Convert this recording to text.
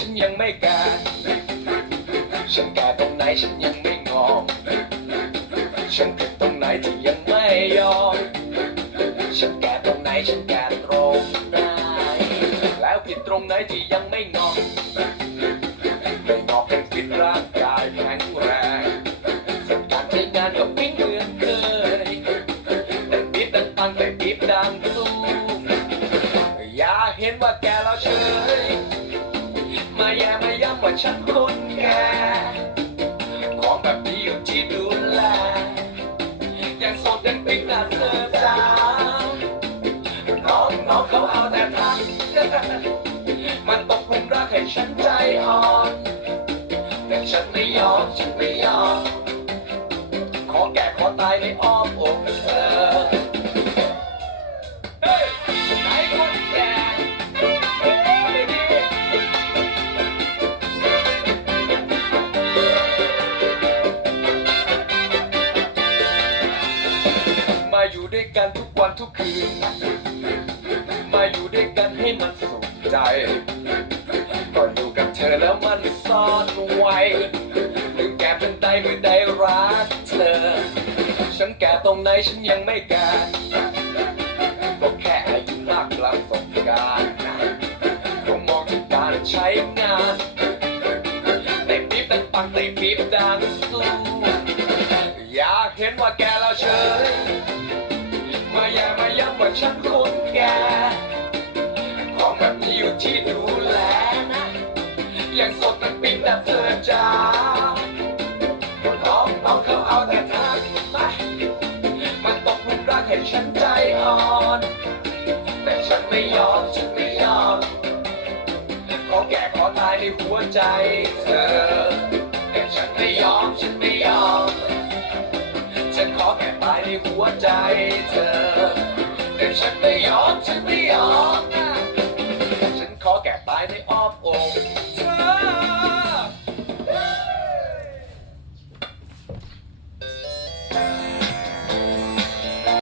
ฉันยังไม่แก่ฉันแก่ตรงไหนฉันยังไม่งอมฉันผิดตรงไหนที่ยังไม่ยอม ฉันแก่ตรงไหนฉันแก่ตรงไหนแล้วผิดตรงไหนที่ยังไม่งอมไม่งอกกันผิดร่างกายแข็งแรงสักการใช้งานก็ปิ้งเหมือนเคยแต่ปี๊บดังปังแต่ปี๊บดังตู้อย่าเห็นว่าแกเราเฉย มาแย่มาย้ำว่าฉันคนแก่ของแบบนี้อยู่ที่ดูแลยังโสดยังปิ๊งนะเธอจ้าน้องน้องเขาเอาแต่ทักมันตกหลุมรักให้ฉันใจอ่อน ด้วยกันทุกวันทุกคืน มาอยู่ด้วยกันให้มันสุขใจ ก่อนอยู่กับเธอแล้วมันซ่อนไว้ลืมแกเป็นใดเมื่อใดรักเธอ ฉันแก่ตรงไหนฉันยังไม่แก่ก็แค่อายุมากกลางสงการผมมองถึงการใช้งานแต่ปี๊บดังปังแต่ปี๊บดังสู้อยากเห็นว่าแกเราเฉย อย่ามาย้ำว่าฉันคนแก่ของแบบนี้อยู่ที่ดูแลนะ ยังสดมันปิ๊งแบบเธอจ้าน้องน้องเขาเอาแต่ทักไปมันตกหลุมรักให้ฉันใจอ่อน แต่ฉันไม่ยอม ฉันไม่ยอม ขอแก่ขอตายในหัวใจเธอ แต่ฉันไม่ยอม ฉันไม่ยอม ฉันขอแก่ตายในหัวใจเธอ ฉันไม่ยอม ฉันไม่ยอมฉันขอแก่ตายในอ้อมอกเธอ